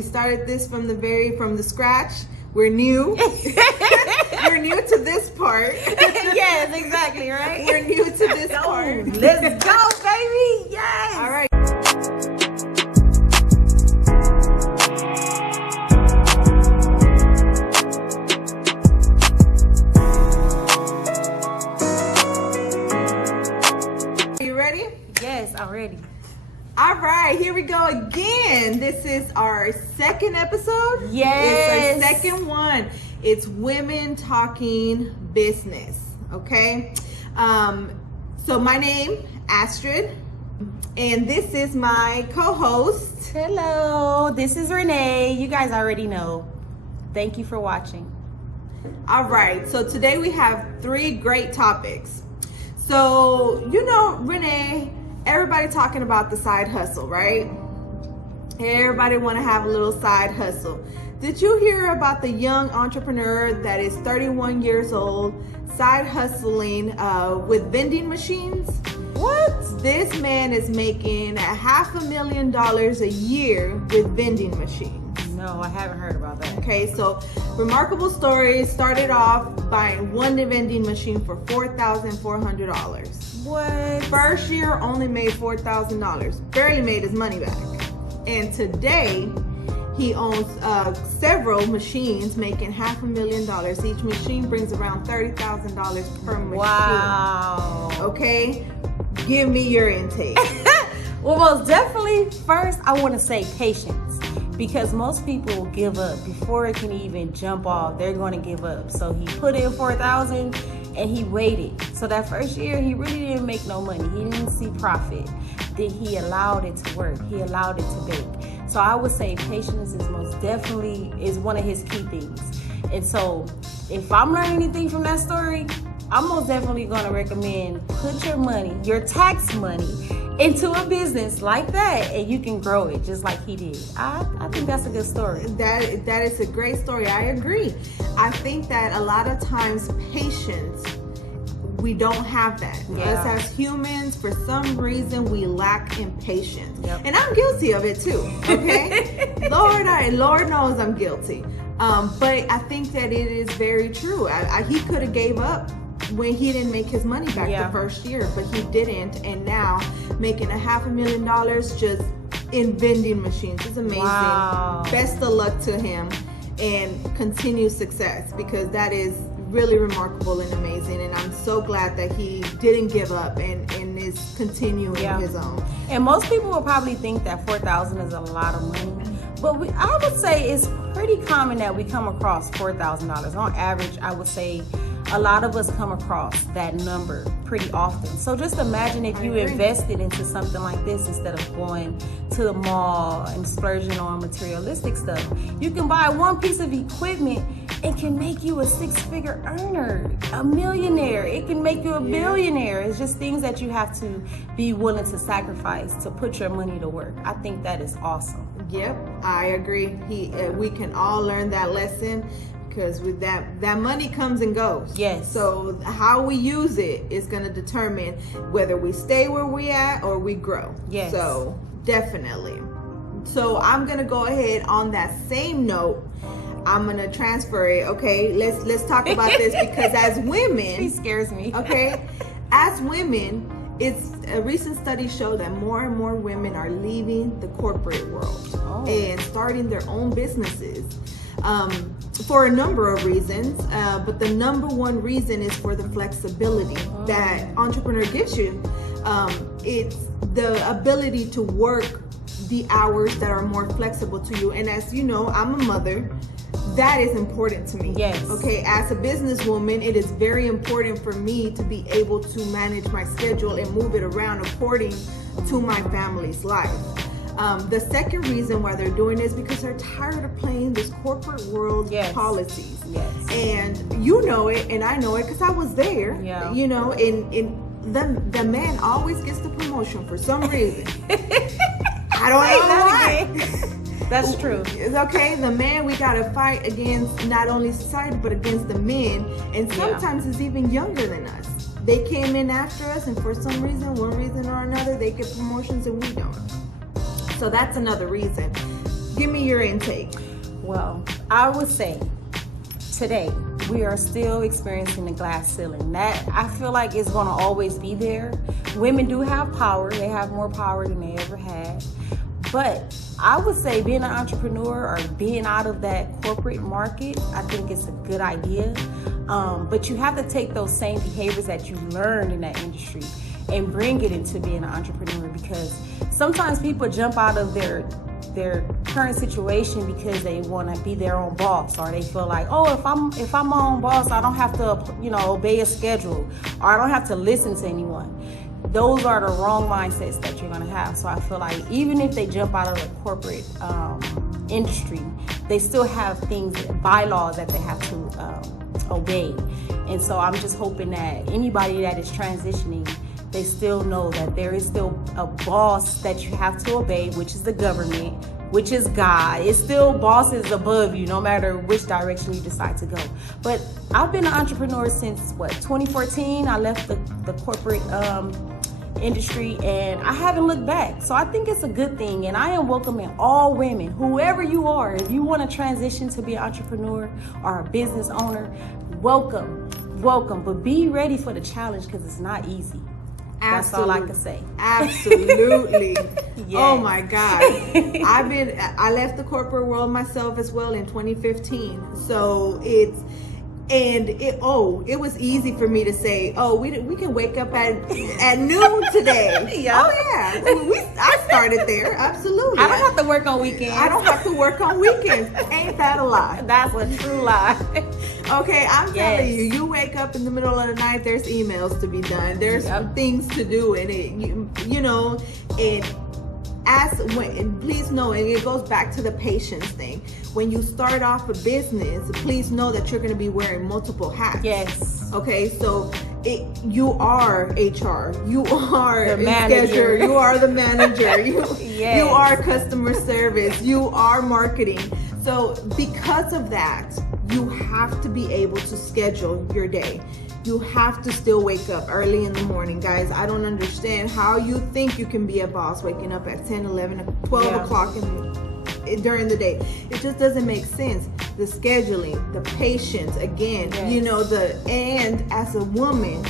We started this from the scratch. We're new. We're new to this part. Yes, exactly, right? We're new to this part. Let's go, baby. Yes. All right. Are you ready? Yes, I'm ready. All right, here we go again. This is our second episode. Yes. It's our second one. It's women talking business, okay? So my name, Astrid, and this is my co-host. Hello, this is Renee. You guys already know. Thank you for watching. All right, so today we have 3 great topics. So, you know, Renee, everybody talking about the side hustle, right? Everybody want to have a little side hustle. Did you hear about the young entrepreneur that is 31 years old, side hustling with vending machines? What? This man is making $500,000 a year with vending machines. No, I haven't heard about that. Okay, so remarkable story. Started off buying one vending machine for $4,400. What? First year only made $4,000. Barely made his money back. And today he owns several machines making $500,000. Each machine brings around $30,000 per machine. Wow. Okay, give me your intake. Well, most definitely, first I want to say patience, because most people give up before it can even jump off. They're going to give up. So he put in $4,000 and he waited. So that first year he really didn't make no money. He didn't see profit. Then he allowed it to work. He allowed it to bake. So I would say patience is most definitely is one of his key things. And so if I'm learning anything from that story, I'm most definitely going to recommend put your money, your tax money, into a business like that, and you can grow it just like he did. I think that's a good story. That is a great story. I agree. I think that a lot of times patience, we don't have that. Yeah. Us as humans, for some reason, we lack in patience. Yep. And I'm guilty of it too, okay? Lord knows I'm guilty. But I think that it is very true. He could have gave up when he didn't make his money back the first year, but he didn't, and now making $500,000 just in vending machines. It's amazing. Wow. Best of luck to him and continued success, because that is really remarkable and amazing, and I'm so glad that he didn't give up and is continuing his own. And most people will probably think that $4,000 is a lot of money, but I would say it's pretty common that we come across $4,000. On average, I would say a lot of us come across that number pretty often. So just imagine if you invested into something like this instead of going to the mall and splurging on materialistic stuff. You can buy one piece of equipment and can make you a 6-figure earner, a millionaire. It can make you a billionaire. It's just things that you have to be willing to sacrifice to put your money to work. I think that is awesome. Yep, I agree. We can all learn that lesson, because with that money comes and goes. Yes. So how we use it is going to determine whether we stay where we at or we grow. Yes. So definitely. So I'm going to go ahead on that same note. I'm going to transfer it. Okay, let's talk about this, because as women, She scares me. okay, as women, it's a recent study show that more and more women are leaving the corporate world and starting their own businesses. For a number of reasons, but the number one reason is for the flexibility that entrepreneur gives you. It's the ability to work the hours that are more flexible to you. And as you know, I'm a mother. That is important to me. Yes. Okay, as a businesswoman, it is very important for me to be able to manage my schedule and move it around according to my family's life. The second reason why they're doing this is because they're tired of playing this corporate world policies. Yes. And you know it, and I know it because I was there. Yeah. You know, and the man always gets the promotion for some reason. I don't know why. That's true. It's okay. The man, we got to fight against not only society, but against the men. And sometimes it's even younger than us. They came in after us, and for some reason, one reason or another, they get promotions and we don't. So that's another reason. Give me your intake. Well, I would say today we are still experiencing the glass ceiling. That I feel like is going to always be there. Women do have power. They have more power than they ever had. But I would say being an entrepreneur or being out of that corporate market, I think it's a good idea. But you have to take those same behaviors that you learned in that industry and bring it into being an entrepreneur, because sometimes people jump out of their current situation because they want to be their own boss, or they feel like, oh, if I'm my own boss, I don't have to, obey a schedule, or I don't have to listen to anyone. Those are the wrong mindsets that you're going to have. So I feel like even if they jump out of the corporate industry, they still have things, bylaws that they have to obey. And so I'm just hoping that anybody that is transitioning, they still know that there is still a boss that you have to obey, which is the government, which is God. It's still bosses above you, no matter which direction you decide to go. But I've been an entrepreneur since 2014. I left the corporate industry, and I haven't looked back. So I think it's a good thing, and I am welcoming all women, whoever you are. If you want to transition to be an entrepreneur or a business owner, welcome. But be ready for the challenge, because it's not easy. That's all I can say. Absolutely. Yes. Oh my God. I left the corporate world myself as well in 2015. So it was easy for me to say, oh, we can wake up at noon today. Yeah. Oh yeah. I started there. Absolutely. I don't have to work on weekends. I don't have to work on weekends. Ain't that a lie? That's a true lie. Okay, I'm telling you, you wake up in the middle of the night, there's emails to be done. There's things to do, and please know, and it goes back to the patience thing. When you start off a business, please know that you're going to be wearing multiple hats. Yes. Okay, so you are HR, you are the manager, you are the manager, you are customer service, you are marketing. So because of that, you have to be able to schedule your day. You have to still wake up early in the morning. Guys, I don't understand how you think you can be a boss waking up at 10, 11, 12 o'clock during the day. It just doesn't make sense. The scheduling, the patience, again, and as a woman,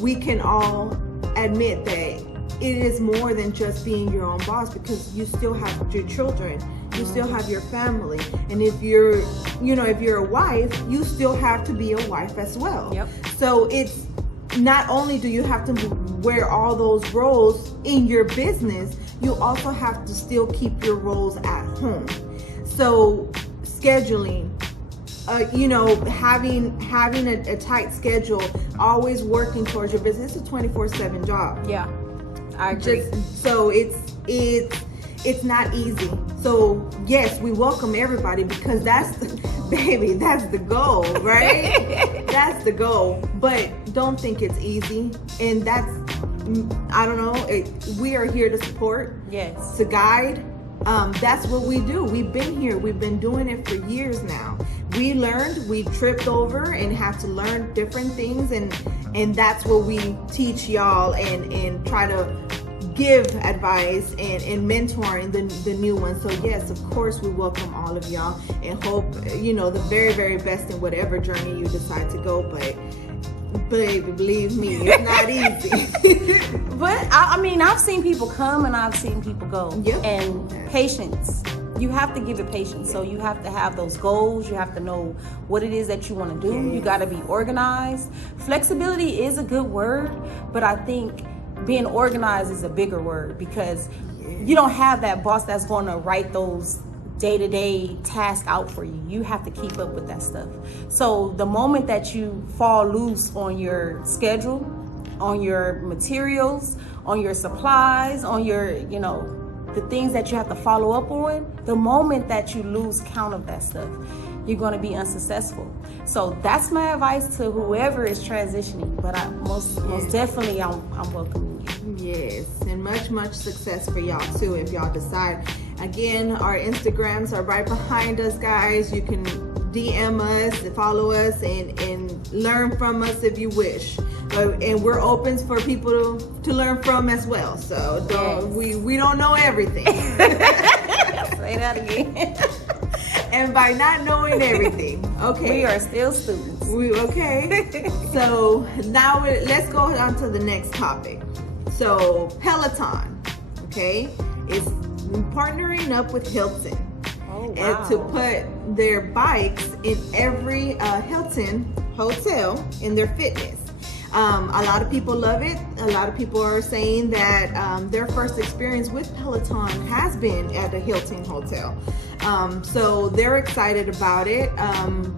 we can all admit that it is more than just being your own boss, because you still have your children, you still have your family, and if you're a wife, you still have to be a wife as well. Yep. So it's not only do you have to wear all those roles in your business, you also have to still keep your roles at home. So scheduling, having a tight schedule, always working towards your business. It's a 24/7 job. Yeah, I agree. So it's not easy. So yes, we welcome everybody, because that's the goal, right? That's the goal. But don't think it's easy. And I don't know, we are here to support, to guide. That's what we do. We've been here. We've been doing it for years now. We learned, we tripped over and have to learn different things, and that's what we teach y'all and try to give advice and mentoring the new ones. So yes, of course, we welcome all of y'all and hope the very, very best in whatever journey you decide to go. But baby, believe me, it's not easy. But I've seen people come and I've seen people go. Yep. And patience. You have to give it patience. So you have to have those goals. You have to know what it is that you want to do. Yes. You got to be organized. Flexibility is a good word, but I think being organized is a bigger word, because you don't have that boss that's going to write those day-to-day tasks out for you. You have to keep up with that stuff. So the moment that you fall loose on your schedule, on your materials, on your supplies, on your, the things that you have to follow up on, the moment that you lose count of that stuff, you're going to be unsuccessful. So that's my advice to whoever is transitioning. But most definitely, I'm welcoming you. Yes, and much success for y'all too if y'all decide. Again, our Instagrams are right behind us, guys. You can DM us, follow us, and learn from us if you wish. And we're open for people to learn from as well. So we don't know everything. Say that again. And by not knowing everything. Okay. We are still students. Okay. So now let's go on to the next topic. So Peloton, okay, is partnering up with Hilton. Oh, wow. And to put their bikes in every Hilton hotel in their fitness. A lot of people love it. A lot of people are saying that their first experience with Peloton has been at a Hilton hotel. So they're excited about it.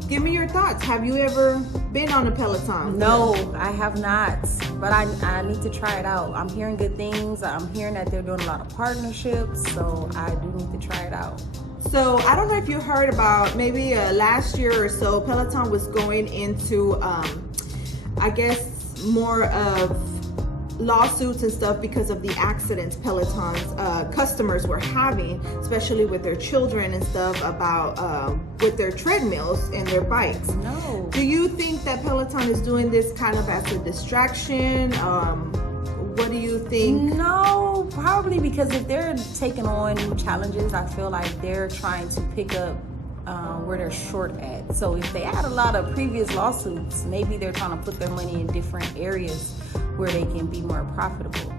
Give me your thoughts. Have you ever been on a Peloton? No, I have not, but I need to try it out. I'm hearing good things. I'm hearing that they're doing a lot of partnerships, so I do need to try it out. So I don't know if you heard about maybe last year or so, Peloton was going into, I guess, more of lawsuits and stuff because of the accidents Peloton's customers were having, especially with their children and stuff, about with their treadmills and their bikes. No. Do you think that Peloton is doing this kind of as a distraction? What do you think? No, probably because if they're taking on new challenges, I feel like they're trying to pick up where they're short at. So if they had a lot of previous lawsuits, maybe they're trying to put their money in different areas where they can be more profitable.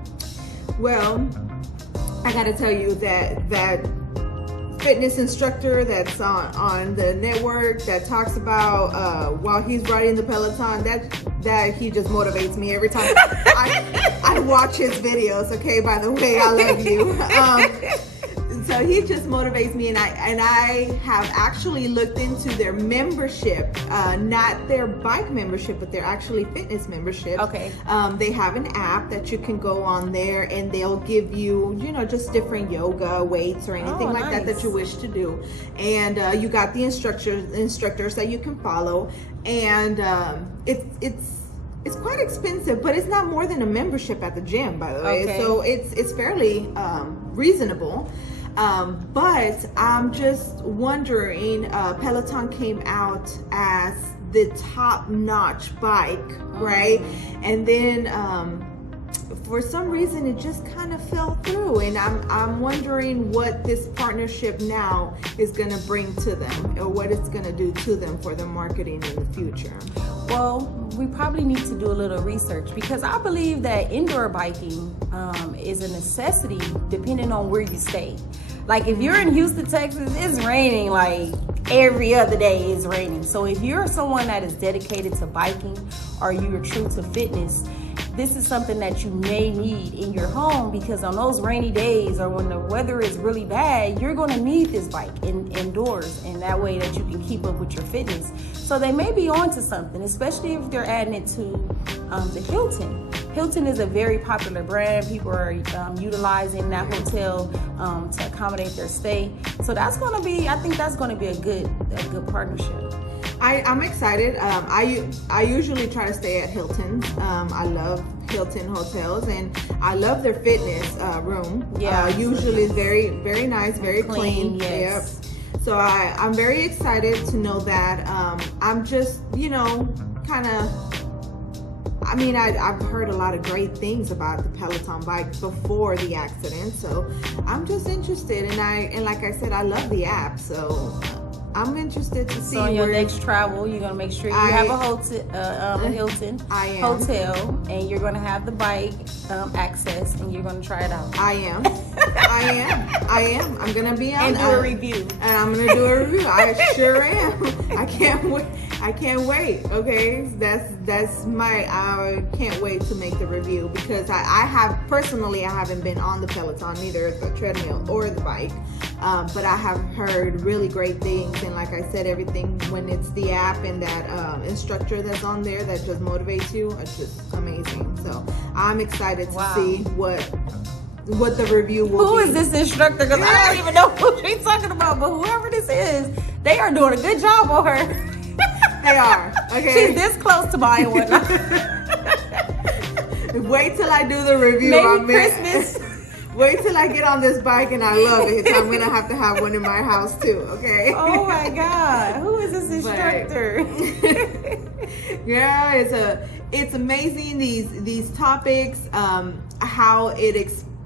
Well, I gotta tell you that fitness instructor that's on the network that talks about while he's riding the Peloton, that he just motivates me every time I watch his videos. Okay, by the way, I love you. So he just motivates me, and I have actually looked into their membership, not their bike membership, but their actually fitness membership. Okay. They have an app that you can go on there, and they'll give you, just different yoga weights or anything like that you wish to do. And you got the instructors that you can follow, and it's quite expensive, but it's not more than a membership at the gym, by the way. Okay. So it's fairly reasonable. But I'm just wondering, Peloton came out as the top-notch bike, right? And then for some reason it just kind of fell through, and I'm wondering what this partnership now is going to bring to them, or what it's going to do to them for their marketing in the future. Well, we probably need to do a little research, because I believe that indoor biking is a necessity depending on where you stay. Like if you're in Houston, Texas, it's raining like every other day is raining. So if you're someone that is dedicated to biking, or you're true to fitness, this is something that you may need in your home, because on those rainy days or when the weather is really bad, you're going to need this bike indoors, and that way that you can keep up with your fitness. So they may be onto something, especially if they're adding it to the Hilton. Hilton is a very popular brand. People are utilizing that hotel to accommodate their stay. So that's going to be, I think that's going to be a good partnership. I'm excited. I usually try to stay at Hilton's. I love Hilton hotels, and I love their fitness room. Yeah, usually very, very nice, very clean. Yes. Yep. So I'm very excited to know that. I'm just, kind of, I've heard a lot of great things about the Peloton bike before the accident, so I'm just interested, and like I said, I love the app, so I'm interested to see. So on your next travel, you're gonna make sure you have a Hilton hotel, and you're gonna have the bike access, and you're gonna try it out. I am. I'm gonna be on and do a review. And I'm gonna do a review. I sure am. I can't wait. Okay, that's my. I can't wait to make the review, because I haven't been on the Peloton, neither the treadmill or the bike, but I have heard really great things, and like I said, everything when it's the app and that instructor that's on there that just motivates you, it's just amazing. So I'm excited to see what the review will be. Who is this instructor? Because I don't even know who she's talking about, but whoever this is, they are doing a good job on her. They are. Okay. She's this close to buying one. Wait till I do the review. Maybe Christmas. Wait till I get on this bike and I love it. So I'm gonna have to have one in my house too. Okay. Oh my God! Who is this instructor? Yeah, it's amazing these topics. How it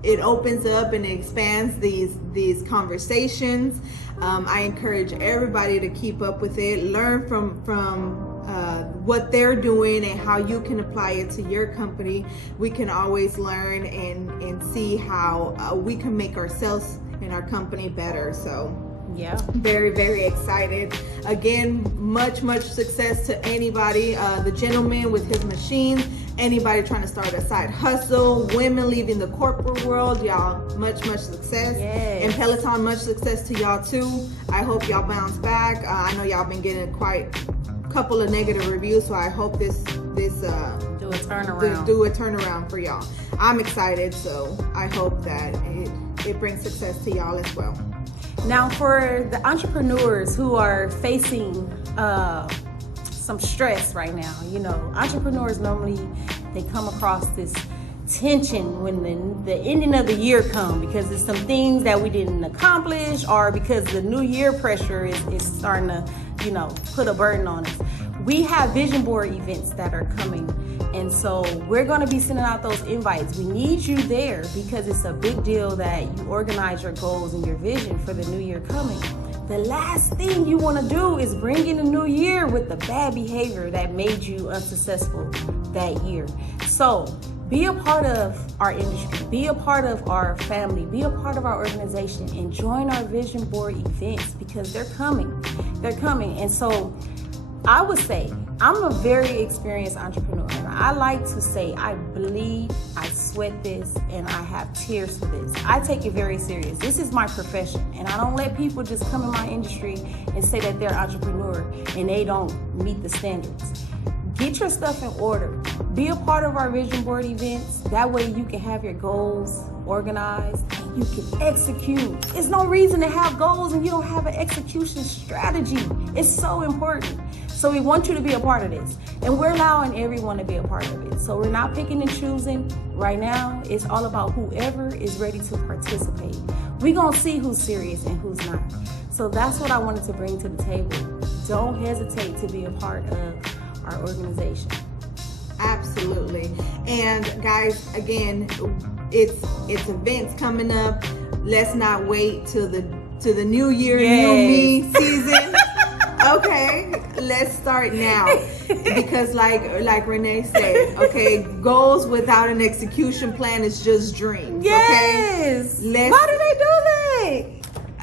it opens up and it expands these conversations. I encourage everybody to keep up with it, learn from what they're doing and how you can apply it to your company. We can always learn and see how we can make ourselves and our company better. So yeah, very, very excited. Again, much success to anybody, the gentleman with his machine, anybody trying to start a side hustle, women leaving the corporate world, y'all, much success. Yes. And Peloton, much success to y'all too. I hope y'all bounce back. I know y'all been getting quite a couple of negative reviews, so I hope this do a turnaround. Do a turnaround for y'all. I'm excited, so I hope that it brings success to y'all as well. Now, for the entrepreneurs who are facing some stress right now, you know, entrepreneurs normally, they come across this tension when the ending of the year come, because there's some things that we didn't accomplish, or because the new year pressure is starting to, you know, put a burden on us. We have vision board events that are coming, and so we're going to be sending out those invites. We need you there because it's a big deal that you organize your goals and your vision for the new year coming. The last thing you want to do is bring in the new year with the bad behavior that made you unsuccessful that year. So be a part of our industry, be a part of our family, be a part of our organization, and join our vision board events because they're coming. They're coming. And so I would say I'm a very experienced entrepreneur, and I like to say I bleed, I sweat this, and I have tears for this. I take it very serious. This is my profession, and I don't let people just come in my industry and say that they're an entrepreneur and they don't meet the standards. Get your stuff in order. Be a part of our vision board events. That way you can have your goals organized and you can execute. There's no reason to have goals and you don't have an execution strategy. It's so important. So we want you to be a part of this, and we're allowing everyone to be a part of it. So we're not picking and choosing. Right now, it's all about whoever is ready to participate. We're going to see who's serious and who's not. So that's what I wanted to bring to the table. Don't hesitate to be a part of our organization. Absolutely. And guys, again, it's events coming up. Let's not wait till the new year, new me season. Okay, let's start now, because like Renee said, okay, goals without an execution plan is just dreams. Yes. Okay? Why do they do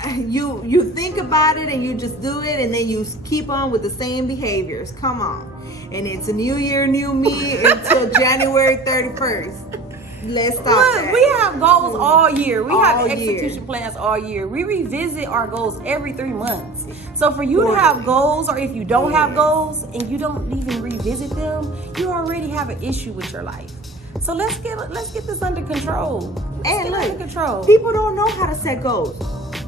that? You think about it and you just do it, and then you keep on with the same behaviors. Come on. And it's a new year, new me until January 31st. Let's stop that. We have goals all year. We have All execution year. plans all year. We revisit our goals every 3 months. So for you to have goals, or if you don't have goals and you don't even revisit them, you already have an issue with your life. So let's get this under control. Under control. People don't know how to set goals.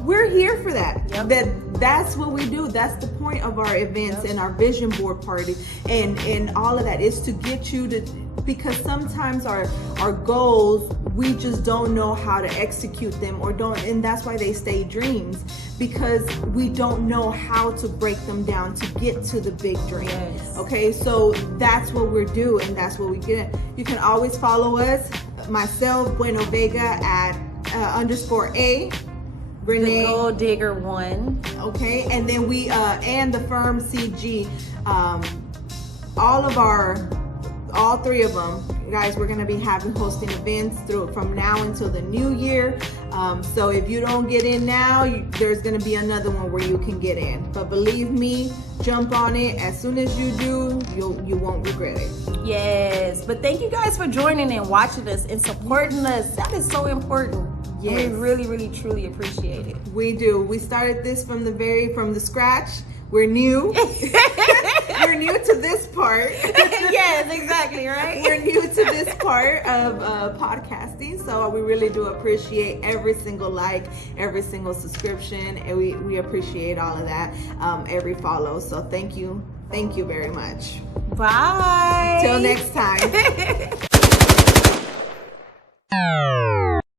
We're here for that. Yep. That's what we do. That's the point of our events and our vision board party and all of that, is to get you to, because sometimes our goals, we just don't know how to execute them, and that's why they stay dreams, because we don't know how to break them down to get to the big dream. Yes. Okay, so that's what we're doing, and that's what we get. You can always follow us, myself, Bueno Vega, at _A. Renee, the Gold Digger 1. Okay, and then we and the firm CG, all 3 of them, guys. We're gonna be hosting events from now until the new year. So if you don't get in now, there's gonna be another one where you can get in. But believe me, jump on it. As soon as you do, you won't regret it. Yes, but thank you guys for joining and watching us and supporting us. That is so important. Yes. We really, truly appreciate it. We do. We started this from the scratch. We're new. We're new to this part. Yes, exactly, right? We're new to this part of podcasting, so we really do appreciate every single like, every single subscription, and we appreciate all of that, every follow. So thank you very much. Bye. Till next time.